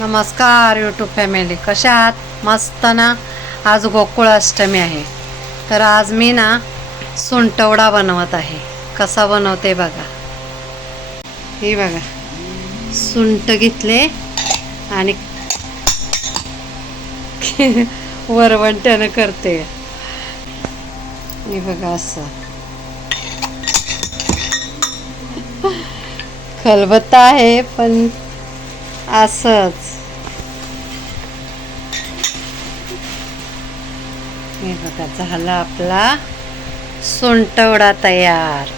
नमस्कार YouTube family कशा आहात? मस्त ना आज गोकुळाष्टमी आहे. तर आज मी ना सुंटवडा बनवत आहे. कसा बनवते बघा. हे बघा. सुंट घेतले आणि वरवंट्यानं करते. हे बघा असं. खलबत्ता आहे पण असंच. हे बघा झाला आपला सुंटवडा तयार.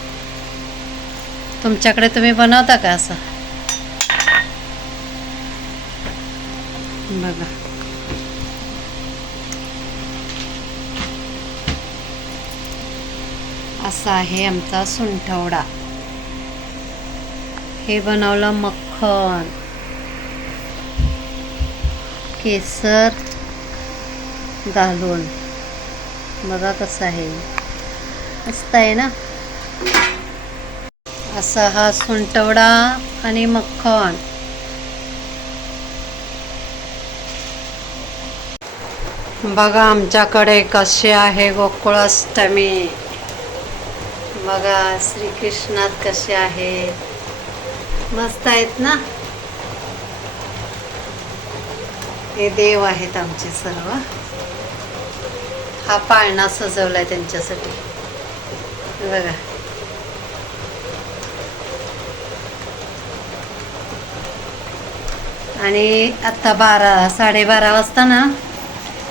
तुमच्याकडे तुम्ही बनवता का असं? बघा. असा आहे आमचा सुंठवडा हे बनवलं मक्खन. केसर घालून. बघा कसं आहे. मस्त आहे ना? असा हा सुंटवडा आणि मक्खन. बघा आमच्याकडे कसे आहे गोकुळाष्टमी. बघा श्रीकृष्णात कसे आहेत मस्त आहेत ना? हे देव आहेत आमचे सर्व. हा पाळणा सजवलाय त्यांच्यासाठी. बघा. आणि आता बारा साडेबारा वाजता ना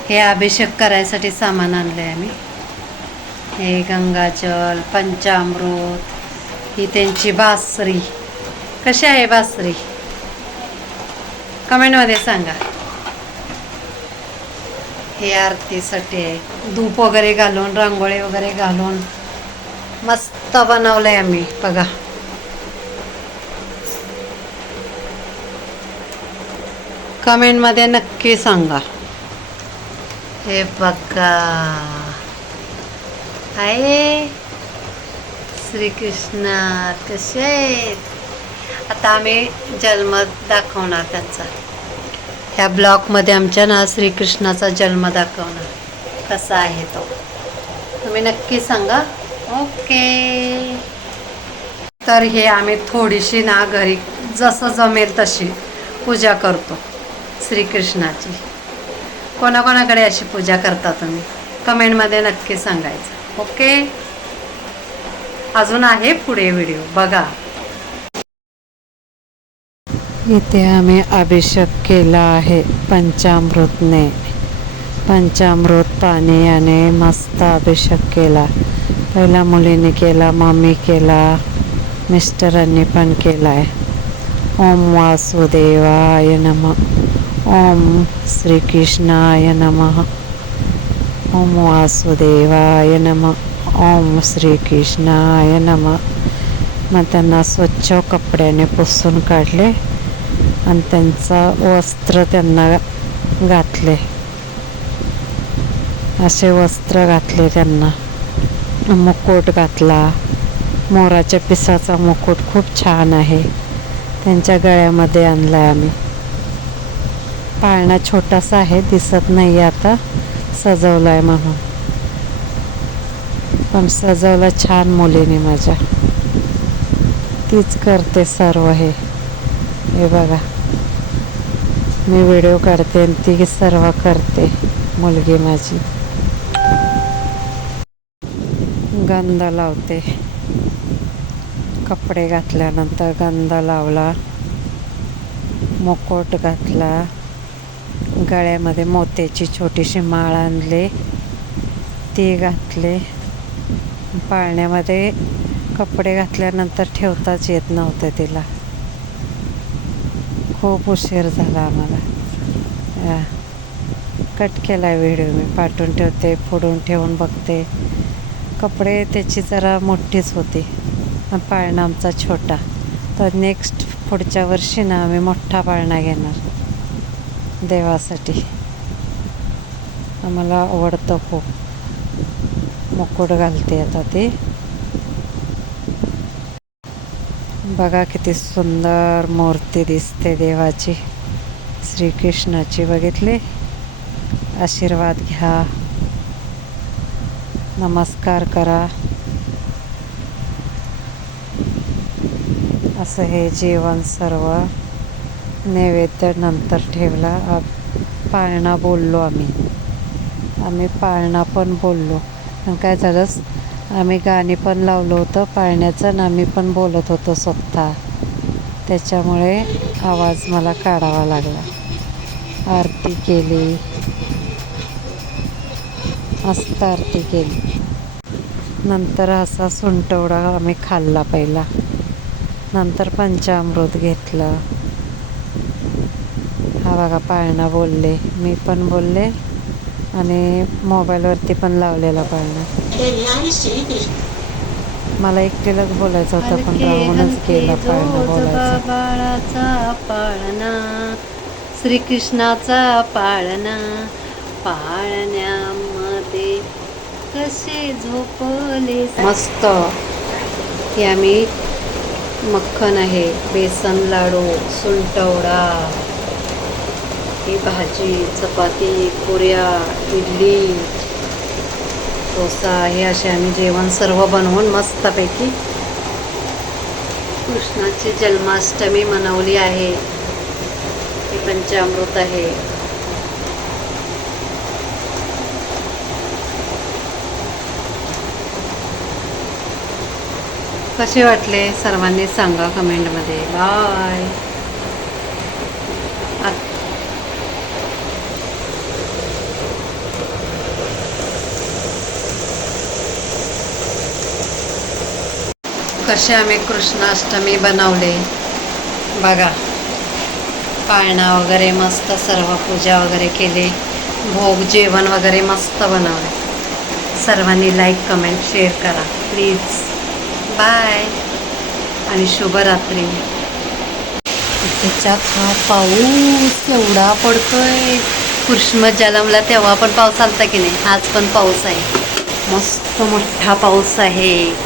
हे अभिषेक करायसाठी सामान आणलंय आम्ही. हे गंगाजल पंचामृत ही त्यांची बासरी. कशी आहे बासरी? कमेंटमध्ये सांगा. हे आरतीसाठी आहे. धूप वगैरे घालून रांगोळी वगैरे घालून मस्त बनवलंय आम्ही बघा. कमेंटमध्ये नक्की सांगा. हे बघा. आहे. श्रीकृष्ण कसे आहेत? आता आम्ही जन्म दाखवणार त्यांचा. ह्या ब्लॉकमध्ये आमच्या ना श्रीकृष्णाचा जन्म दाखवणार. कसा आहे तो? तुम्ही नक्की सांगा. ओके. तर हे आम्ही थोडीशी ना घरी जसं जमेल तशी पूजा करतो श्रीकृष्णाची. कोणाकोणाकडे अशी पूजा करता तुम्ही? कमेंटमध्ये नक्की सांगायचं. ओके? अजून आहे पुढे व्हिडिओ. बघा. इथे आम्ही अभिषेक केला आहे पंचामृतने. पंचामृत पाणी याने मस्त अभिषेक केला. पहिला मुलीने केला मम्मी केला मिस्टरांनी पण केला आहे ओम वासुदेवाय नम. ओम श्रीकृष्णाय नमः. ओम वासुदेवाय नम. ओम श्रीकृष्णाय नम. मग त्यांना स्वच्छ कपड्याने पुसून काढले. आणि त्यांचं वस्त्र त्यांना घातले. असे वस्त्र घातले त्यांना. मुकुट घातला. मोराच्या पिसाचा मुकुट खूप छान आहे. त्यांच्या गळ्यामध्ये आणला आम्ही. पाळणा छोटासा आहे दिसत नाही आता. सजवला आहे म्हणून. पण सजवला छान मुलीने माझ्या. तीच करते सर्व हे. हे बघा. मी व्हिडिओ काढते आणि ती सर्व करते. मुलगी माझी. गंध लावते. कपडे घातल्यानंतर गंध लावला. मुकोट घातला. गळ्यामध्ये मोत्याची छोटीशी माळ आणली. ती घातली. पाळण्यामध्ये कपडे घातल्यानंतर ठेवताच येत नव्हतं तिला. खूप उशीर झाला आम्हाला. कट केला आहे व्हिडिओ मी. पाठवून ठेवते फोडून ठेवून बघते. कपडे त्याची जरा मोठीच होती. पाळणा आमचा छोटा. तर नेक्स्ट पुढच्या वर्षी ना आम्ही मोठा पाळणा घेणार. देवासाठी. आम्हाला आवडतं खूप. मुकुट घालते आता ती. बघा किती सुंदर मूर्ती दिसते देवाची. श्रीकृष्णाची बघितली? आशीर्वाद घ्या. नमस्कार करा. असं हे जेवण सर्व नैवेद्य नंतर ठेवला. पाळणा बोललो आम्ही. आम्ही पाळणा पण बोललो. आणि काय झालं आम्ही गाणी पण लावलं होतं पाळण्याचं आणि आम्ही पण बोलत होतो स्वतः. त्याच्यामुळे आवाज मला काढावा लागला. आरती केली. मस्त आरती केली. नंतर असा सुंटवडा आम्ही खाल्ला पहिला. नंतर पंचामृत घेतलं. हा बघा पाळणा बोलले. मी पण बोलले आणि मोबाईलवरती पण लावलेला पाळणा. मला एकटीलाच बोलायचं होतं पण राहूनच गेला पाळणा बाळाचा पाळणा श्रीकृष्णाचा पाळणा पाळण्यामध्ये कसे झोपले मस्त. हे आम्ही मक्खन आहे बेसन लाडू सुंटवडा ही भाजी चपाती पुऱ्या इडली. डोसा हे असे आम्ही जेवण सर्व बनवून मस्तपैकी कृष्णाची जन्माष्टमी मनवली आहे. हे पंचामृत आहे. कसे वाटले सर्वांनी सांगा कमेंटमध्ये बाय कसे आम्ही कृष्णाष्टमी बनवले? बघा. पाळणा वगैरे मस्त सर्व पूजा वगैरे केली. भोग जेवण वगैरे मस्त बनवले. सर्वांनी लाईक कमेंट शेअर करा. प्लीज बाय आणि शुभरात्री. त्याच्यात हा पाऊस केवढा पडतोय. कृष्ण जलमला तेव्हा पण पाऊस आलता की नाही? आज पण पाऊस आहे. मस्त मोठा पाऊस आहे.